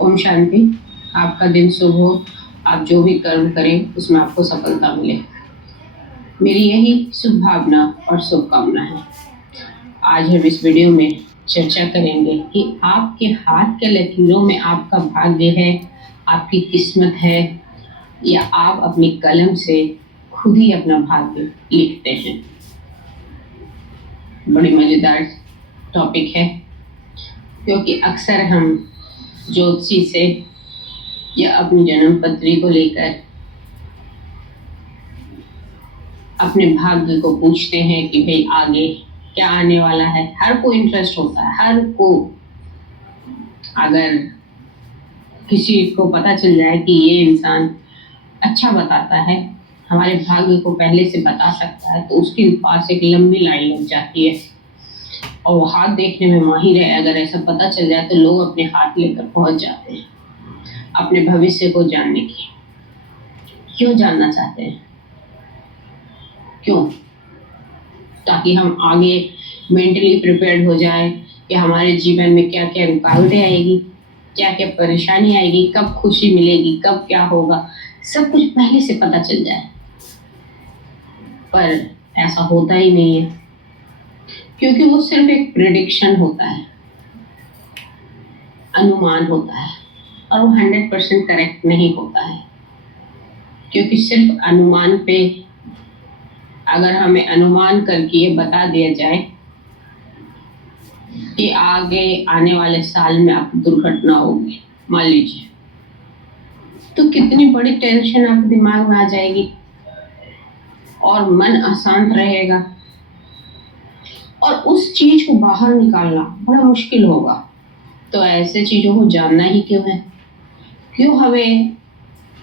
ओम शांति। आपका दिन शुभ हो। आप जो भी कर्म करें उसमें आपको सफलता मिले, मेरी यही शुभ भावना और शुभकामना है। आज हम इस वीडियो में चर्चा करेंगे कि आपके हाथ के लकीरों में आपका भाग्य है, आपकी किस्मत है, या आप अपनी कलम से खुद ही अपना भाग्य लिखते हैं। बड़ी मजेदार टॉपिक है, क्योंकि अक्सर हम ज्योतिषी से या अपनी जन्म पत्री को लेकर अपने भाग्य को पूछते हैं कि भाई आगे क्या आने वाला है। हर को इंटरेस्ट होता है, हर को। अगर किसी को पता चल जाए कि ये इंसान अच्छा बताता है, हमारे भाग्य को पहले से बता सकता है, तो उसके पास एक लंबी लाइन लग जाती है और वो हाथ देखने में माहिर है। अगर ऐसा पता चल जाए तो लोग अपने हाथ लेकर पहुंच जाते हैं अपने भविष्य को जानने की। क्यों जानना चाहते हैं? क्यों? ताकि हम आगे मेंटली प्रिपेयर्ड हो जाए कि हमारे जीवन में क्या क्या रुकावटें आएगी, क्या क्या परेशानी आएगी, कब खुशी मिलेगी, कब क्या होगा, सब कुछ पहले से पता चल जाए। पर ऐसा होता ही नहीं है, क्योंकि वो सिर्फ एक प्रेडिक्शन होता है, अनुमान होता है, और वो 100% करेक्ट नहीं होता है। क्योंकि सिर्फ अनुमान पे, अगर हमें अनुमान करके ये बता दिया जाए कि आगे आने वाले साल में आपकी दुर्घटना होगी, मान लीजिए, तो कितनी बड़ी टेंशन आपके दिमाग में आ जाएगी और मन अशांत रहेगा और उस चीज को बाहर निकालना बड़ा मुश्किल होगा। तो ऐसे चीजों को जानना ही क्यों है? क्यों हमें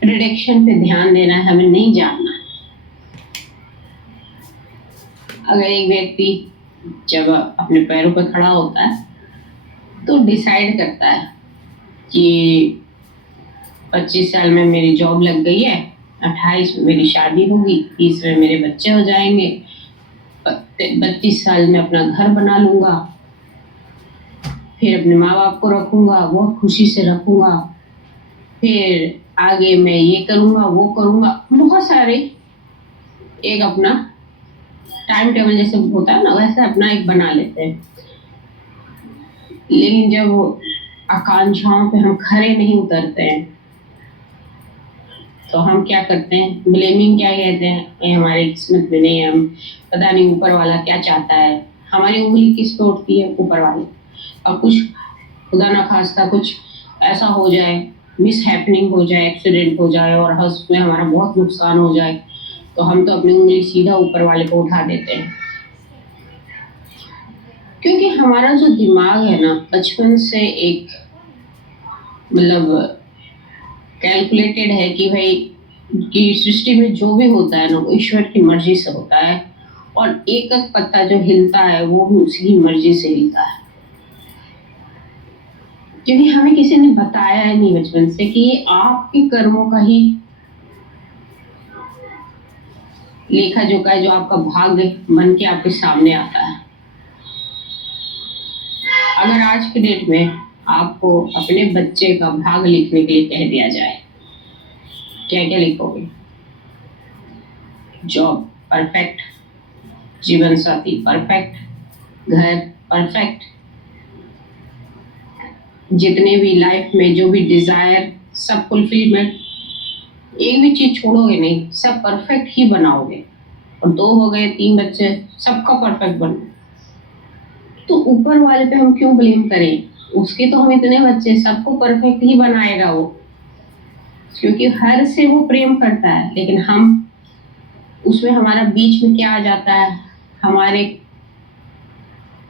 प्रेडिक्शन पे ध्यान देना है? हमें नहीं जानना है। अगर एक व्यक्ति जब अपने पैरों पर खड़ा होता है तो डिसाइड करता है कि 25 साल में मेरी जॉब लग गई है, 28 में मेरी शादी होगी, 30 में मेरे बच्चे हो जाएंगे, 32 साल में अपना घर बना लूंगा, फिर अपने माँ बाप को रखूंगा, बहुत खुशी से रखूंगा, फिर आगे मैं ये करूंगा, वो करूंगा। बहुत सारे एक अपना टाइम टेबल जैसे होता है ना, वैसे अपना एक बना लेते हैं। लेकिन जब आकांक्षाओं पे हम खरे नहीं उतरते हैं तो हम क्या करते हैं? ब्लेमिंग क्या कहते हैं, ये हमारी किस्मत में नहीं है, हम पता नहीं ऊपर वाला क्या चाहता है। हमारी उंगली किस पे उठती है? ऊपर वाले। और कुछ खुदा ना खास्ता कुछ ऐसा हो जाए, मिस हैपनिंग हो जाए, एक्सीडेंट हो जाए और उसमें हमारा बहुत नुकसान हो जाए, तो हम तो अपनी उंगली सीधा ऊपर वाले को उठा देते हैं। क्योंकि हमारा जो दिमाग है ना, बचपन से एक मतलब कैलकुलेटेड है कि भाई कि सृष्टि में जो भी होता है ना, वो ईश्वर की मर्जी से होता है, और एक एक पत्ता जो हिलता है वो भी उसी की मर्जी से हिलता है। क्योंकि हमें किसी ने बताया है नहीं बचपन से कि ये आपके कर्मों का ही लेखा जोखा है, जो आपका भाग्य बन के आपके सामने आता है। अगर आज के डेट में आपको अपने बच्चे का भाग्य लिखने के लिए कह दिया जाए, क्या क्या लिखोगे? जॉब परफेक्ट, जीवन साथी परफेक्ट, घर परफेक्ट, जितने भी लाइफ में जो भी डिजायर सब फुलफिलमेंट, एक भी चीज छोड़ोगे नहीं, सब परफेक्ट ही बनाओगे। और 2 हो गए, 3 बच्चे, सबका परफेक्ट बनो। तो ऊपर वाले पे हम क्यों ब्लेम करें? उसके तो हम इतने बच्चे, सबको परफेक्ट ही बनाएगा वो, क्योंकि हर से वो प्रेम करता है। लेकिन हम उसमें हमारा बीच में क्या आ जाता है? हमारे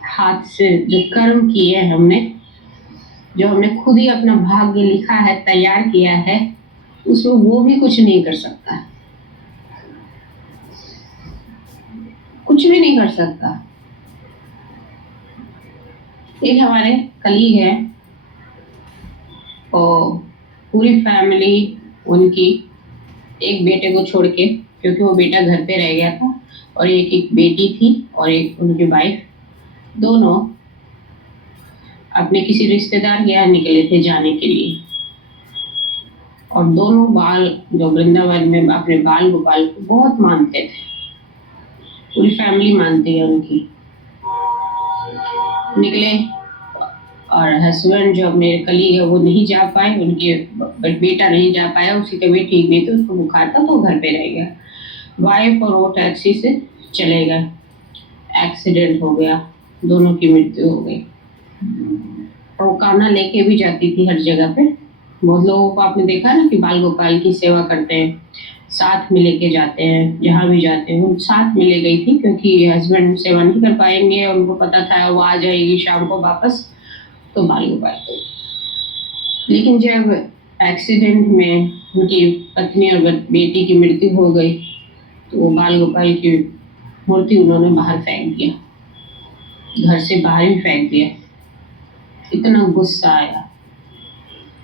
हाथ से जो कर्म किए हैं हमने, जो हमने खुद ही अपना भाग्य लिखा है, तैयार किया है, उसमें वो भी कुछ नहीं कर सकता, कुछ भी नहीं कर सकता। एक हमारे कलीग है और पूरी फैमिली उनकी एक बेटे को छोड़ के, क्योंकि वो बेटा घर पे रह गया था, और एक बेटी थी और एक उनकी वाइफ, दोनों अपने किसी रिश्तेदार के यहाँ निकले थे जाने के लिए, और दोनों बाल जो वृंदावन में अपने बाल गोपाल को बहुत मानते थे, पूरी फैमिली मानती है उनकी। निकले और हस्बैंड जो मेरे कलीग है वो नहीं जा पाए, उनके बेटा नहीं जा पाया, उसकी तबीयत ठीक नहीं थी, उसको बुखार था तो घर पे रह गया। वाइफ और वो टैक्सी से चले गए, एक्सीडेंट हो गया, दोनों की मृत्यु हो गई। और वो कान्हा लेके भी जाती थी हर जगह पे। बहुत लोगों को आपने देखा ना कि बाल गोपाल की सेवा करते हैं, साथ में लेके जाते हैं, जहाँ भी जाते हैं। साथ में ले गई थी क्योंकि हस्बैंड सेवा नहीं कर पाएंगे, उनको पता था वो आ जाएगी शाम को वापस, तो बाल गोपाल को। लेकिन जब एक्सीडेंट में उनकी पत्नी और बेटी की मृत्यु हो गई तो वो बाल गोपाल की मूर्ति उन्होंने बाहर फेंक दिया, घर से बाहर ही फेंक दिया। इतना गुस्सा आया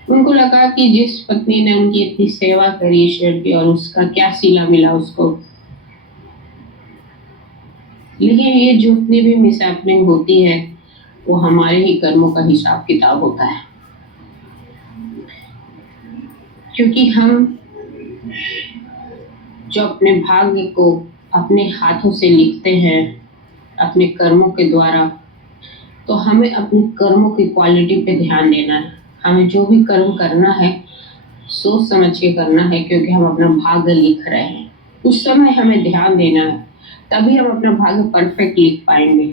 उनको, लगा कि जिस पत्नी ने उनकी इतनी सेवा करी ईश्वर की, और उसका क्या सिला मिला उसको। लेकिन ये जितनी भी मिसहैपनिंग होती है वो हमारे ही कर्मों का हिसाब किताब होता है, क्योंकि हम जो अपने भाग्य को अपने हाथों से लिखते हैं अपने कर्मों के द्वारा, तो हमें अपने कर्मों की क्वालिटी पे ध्यान देना है। हमें जो भी कर्म करना है सोच समझ के करना है, क्योंकि हम अपना भाग्य लिख रहे हैं। उस समय हमें ध्यान देना है, तभी हम अपना भाग्य परफेक्ट लिख पाएंगे।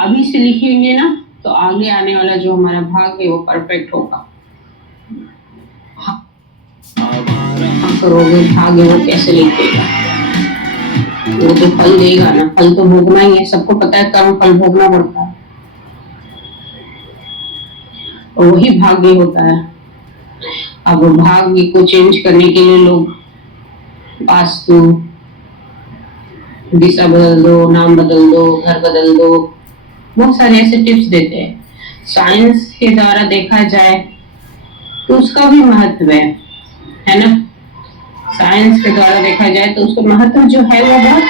अभी से लिखेंगे ना तो आगे आने वाला जो हमारा भाग्य है वो परफेक्ट होगा। करोगे भाग्य वो कैसे लिखेगा, वो तो फल देगा ना, फल तो भोगना ही है। सबको पता है कर्म फल भोगना पड़ता है, और वही भाग्य होता है। अब भाग्य को चेंज करने के लिए लोग वास्तु, दिशा बदल दो, नाम बदल दो, घर बदल दो, बहुत सारे ऐसे टिप्स देते हैं। साइंस के द्वारा देखा जाए तो उसका भी महत्व है ना। साइंस के द्वारा देखा जाए तो उसका महत्व जो है वो बहुत,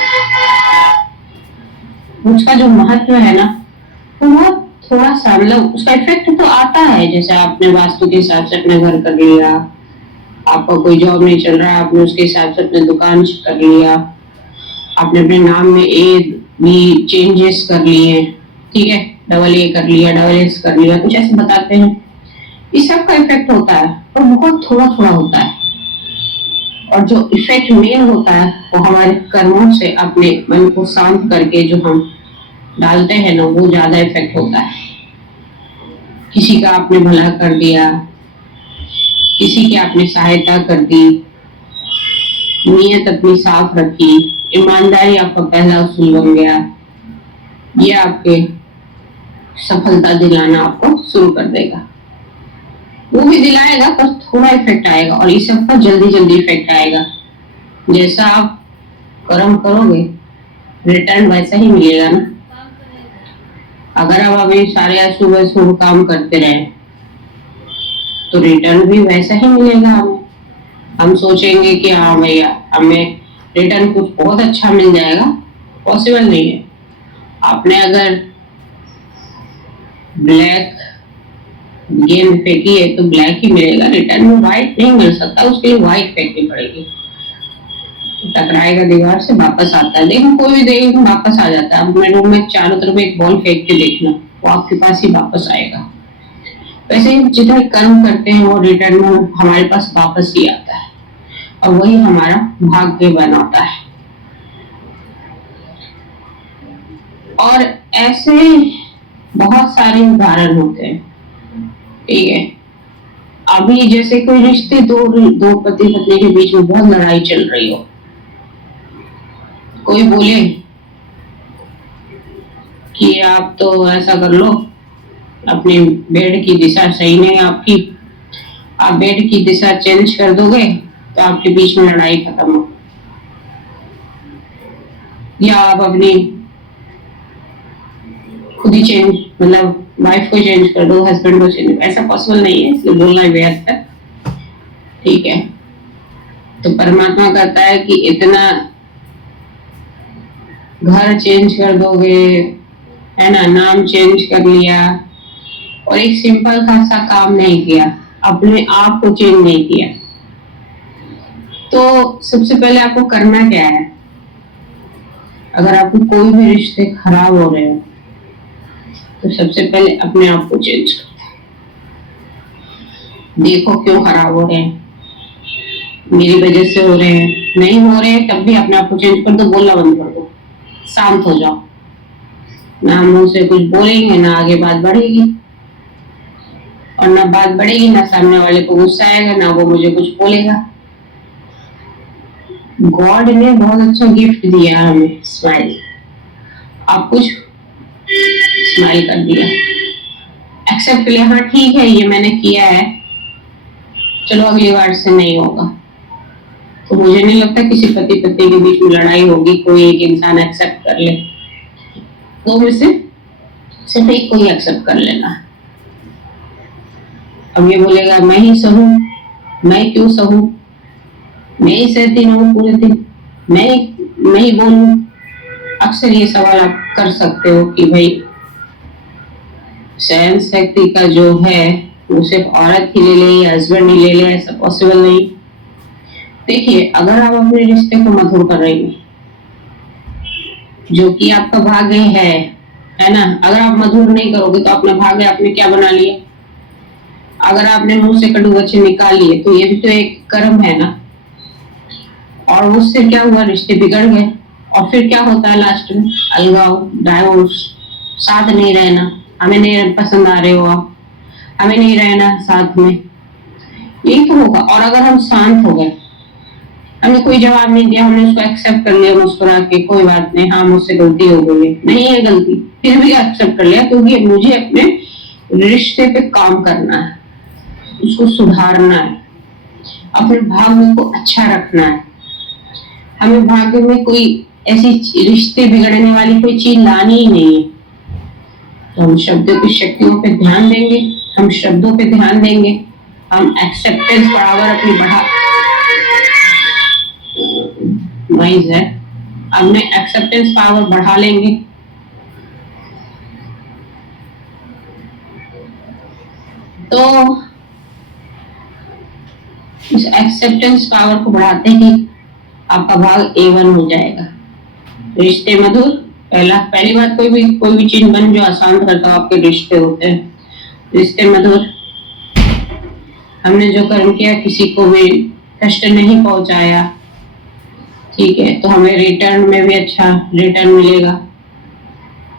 उसका जो महत्व है ना वो बहुत थोड़ा सा, मतलब उसका इफेक्ट तो आता है। जैसे आपने वास्तु के हिसाब से अपना घर कर लिया, आपका कोई जॉब नहीं चल रहा है, आपने उसके हिसाब से अपनी दुकान कर लिया, आपने अपने नाम में ए बी चेंजेस कर लिए, ठीक है, डबल ए कर लिया, डबल एस कर लिया, कुछ ऐसे बताते हैं। इस सब का इफेक्ट होता है और बहुत थोड़ा थोड़ा होता है, और जो इफेक्ट मेन होता है वो हमारे कर्मों से अपने मन को शांत करके जो हम डालते हैं ना, वो ज्यादा इफेक्ट होता है। किसी का आपने भला कर दिया, किसी की आपने सहायता कर दी, नीयत अपनी साफ रखी, ईमानदारी आपका पहला उसूल बन गया, ये आपके सफलता दिलाना आपको शुरू कर देगा। वो भी दिलाएगा पर थोड़ा इफेक्ट आएगा, और इस सब का जल्दी जल्दी इफेक्ट आएगा। जैसा आप कर्म करोगे रिटर्न वैसा ही मिलेगा ना। अगर आप अभी सारे सुबह शुभ काम करते रहे तो रिटर्न भी वैसा ही मिलेगा हमें। हम सोचेंगे कि हाँ भैया हमें रिटर्न कुछ बहुत अच्छा मिल जाएगा, पॉसिबल नहीं है। आपने अगर ब्लैक गेंद फेंकी है तो ब्लैक ही मिलेगा, रिटर्न में व्हाइट नहीं मिल सकता, उसके लिए व्हाइट फेंकनी पड़ेगी। टकराएगा दीवार से, वापस आता है, लेकिन कोई भी देखेगा वापस आ जाता है। अपने रूम में चारों तरफ एक बॉल फेंक के देखना, वो आपके पास ही वापस आएगा। वैसे ही जितने कर्म करते हैं वो रिटर्न में हमारे पास वापस ही आता है, और वही हमारा भाग्य बनाता है। और ऐसे बहुत सारे उदाहरण होते हैं, ठीक है। अभी जैसे कोई रिश्ते, दो पति पत्नी के बीच में बहुत लड़ाई चल रही हो, कोई बोले कि आप तो ऐसा कर लो, अपनी बेड की दिशा सही नहीं आपकी, आप बेड की दिशा चेंज कर दोगे तो आपके बीच में लड़ाई खत्म हो, या आप अपनी खुद ही चेंज, मतलब वाइफ को चेंज कर दो, हस्बैंड को चेंज। ऐसा पॉसिबल नहीं है, इसलिए बोलना व्यर्थ है, ठीक है। तो परमात्मा कहता है कि इतना घर चेंज कर दोगे, है ना, नाम चेंज कर लिया, और एक सिंपल सा काम नहीं किया, अपने आप को चेंज नहीं किया, तो सबसे पहले आपको करना क्या है? अगर आपको कोई भी रिश्ते खराब हो रहे हो तो सबसे पहले अपने आप को चेंज करो। देखो क्यों खराब हो रहे हैं, मेरी वजह से हो रहे हैं, नहीं हो रहे हैं तब भी अपने आप को चेंज कर दो, बोलना बंद कर दो, शांत हो जाओ। ना मुंह से कुछ बोलेंगे ना आगे बात बढ़ेगी, और ना बात बढ़ेगी ना सामने वाले को गुस्सा आएगा ना वो मुझे कुछ बोलेगा। गॉड ने बहुत अच्छा गिफ्ट दिया हमें, स्माइल। आप कुछ स्माइल कर दिया, एक्सेप्ट कर लिया, हाँ ठीक है ये मैंने किया है, चलो अगली बार से नहीं होगा। तो मुझे नहीं लगता किसी पति पत्नी के बीच में लड़ाई होगी, कोई एक इंसान एक्सेप्ट कर ले, दो में से सिर्फ एक को ही एक्सेप्ट कर लेना। अब ये बोलेगा मैं ही सहूं, मैं क्यों सहूं, मैं ही सहती रहूं पूरे दिन, मैं ही बोलूं। अक्सर ये सवाल आप कर सकते हो कि भाई सहन शक्ति का जो है वो सिर्फ औरत ही ले ले या हस्बैंड ही ले ले, ऐसा पॉसिबल नहीं। देखिए, अगर आप अपने रिश्ते को मधुर कर रही हैं, जो कि आपका भाग्य है ना, अगर आप मधुर नहीं करोगे तो अपना भाग्य आपने क्या बना लिया? अगर आपने मुंह से कटु वचन निकाल लिए तो ये भी तो एक कर्म है ना, और उससे क्या हुआ? रिश्ते बिगड़ गए, और फिर क्या होता है लास्ट में? अलगाव, डाइवोर्स, साथ नहीं रहना, हमें नहीं पसंद आ रहे हो आप, हमें नहीं रहना साथ में, यही तो होगा। और अगर हम शांत हो गए, हमने कोई जवाब नहीं दिया, हमने उसको एक्सेप्ट कर लिया मुस्कुरा के, कोई बात नहीं, हाँ मुझसे गलती हो गई है, नहीं है गलती, फिर भी एक्सेप्ट कर लिया क्योंकि मुझे अपने रिश्ते पे काम करना है, उसको सुधारना है, अपने भाग्य को अच्छा रखना है। हमें भाग्य में कोई ऐसी रिश्ते बिगड़ने वाली कोई चीज लानी ही नहीं है। तो हम शब्दों की शक्तियों पे ध्यान देंगे, हम शब्दों पे ध्यान देंगे, हम एक्सेप्टेंस पावर अपनी बढ़ा नॉइज है, अपने एक्सेप्टेंस पावर बढ़ा लेंगे। तो इस एक्सेप्टेंस पावर को बढ़ाते ही आपका भाग A1 हो जाएगा। रिश्ते मधुर, पहली बात, कोई भी चीज बन जो आसान करता हो, आपके रिश्ते होते हैं। रिश्ते मधुर, हमने जो कर्म किया किसी को भी कष्ट नहीं पहुंचाया, ठीक है, तो हमें रिटर्न में भी अच्छा रिटर्न मिलेगा,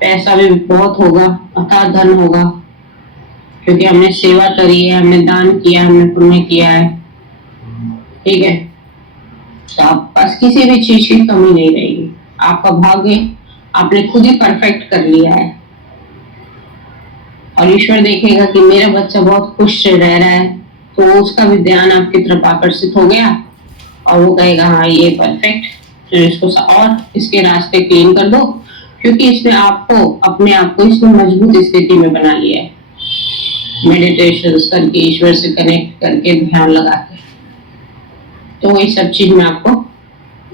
पैसा भी बहुत होगा, अथाह धन होगा, क्योंकि हमने सेवा करी है, हमने दान किया, हमने पुण्य किया है, ठीक है। तो आप पास किसी भी चीज की कमी नहीं रहेगी, आपका भाग्य आपने खुद ही परफेक्ट कर लिया है। और ईश्वर देखेगा कि मेरा बच्चा बहुत खुश से रह रहा है, तो उसका भी ध्यान आपकी तरफ आकर्षित हो गया, और वो कहेगा हाँ ये परफेक्ट, तो इसको और इसके रास्ते क्लीन कर दो, क्योंकि इसने आपको अपने आप को इसमें मजबूत स्थिति में बना लिया है, मेडिटेशन करके, ईश्वर से कनेक्ट करके, ध्यान लगा के। तो ये सब चीज में आपको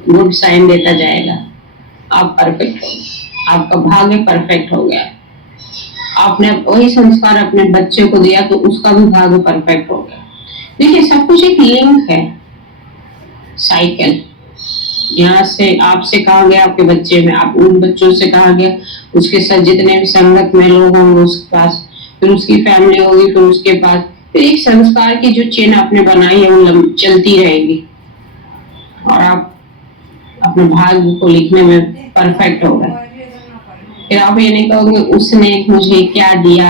गुड साइन देता जाएगा, आप परफेक्ट हो, आपका भाग्य परफेक्ट हो गया। आपने वही संस्कार अपने बच्चे को दिया तो उसका भी भाग्य परफेक्ट हो गया। देखिए, सब कुछ एक लिंक है, साइकिल। यहाँ से आपसे कहा गया आपके बच्चे में, आप उन बच्चों से कहा गया, उसके साथ जितने भी संगत में लोग होंगे उसके पास, फिर उसकी फैमिली होगी, फिर उसके पास, फिर एक संस्कार की जो चेन आपने बनाई है वो चलती रहेगी, और आप अपने भाग्य को लिखने में परफेक्ट हो गए। फिर आप ये नहीं कहोगे उसने मुझे क्या दिया,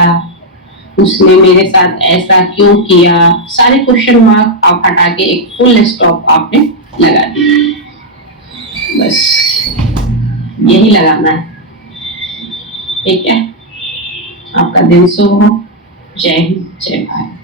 उसने मेरे साथ ऐसा क्यों किया, सारे क्वेश्चन मार्क आप हटा के एक फुल स्टॉप आपने लगा दिया, बस यही लगाना है, ठीक है। आपका दिन शुभ हो। जय हिंद, जय भारत।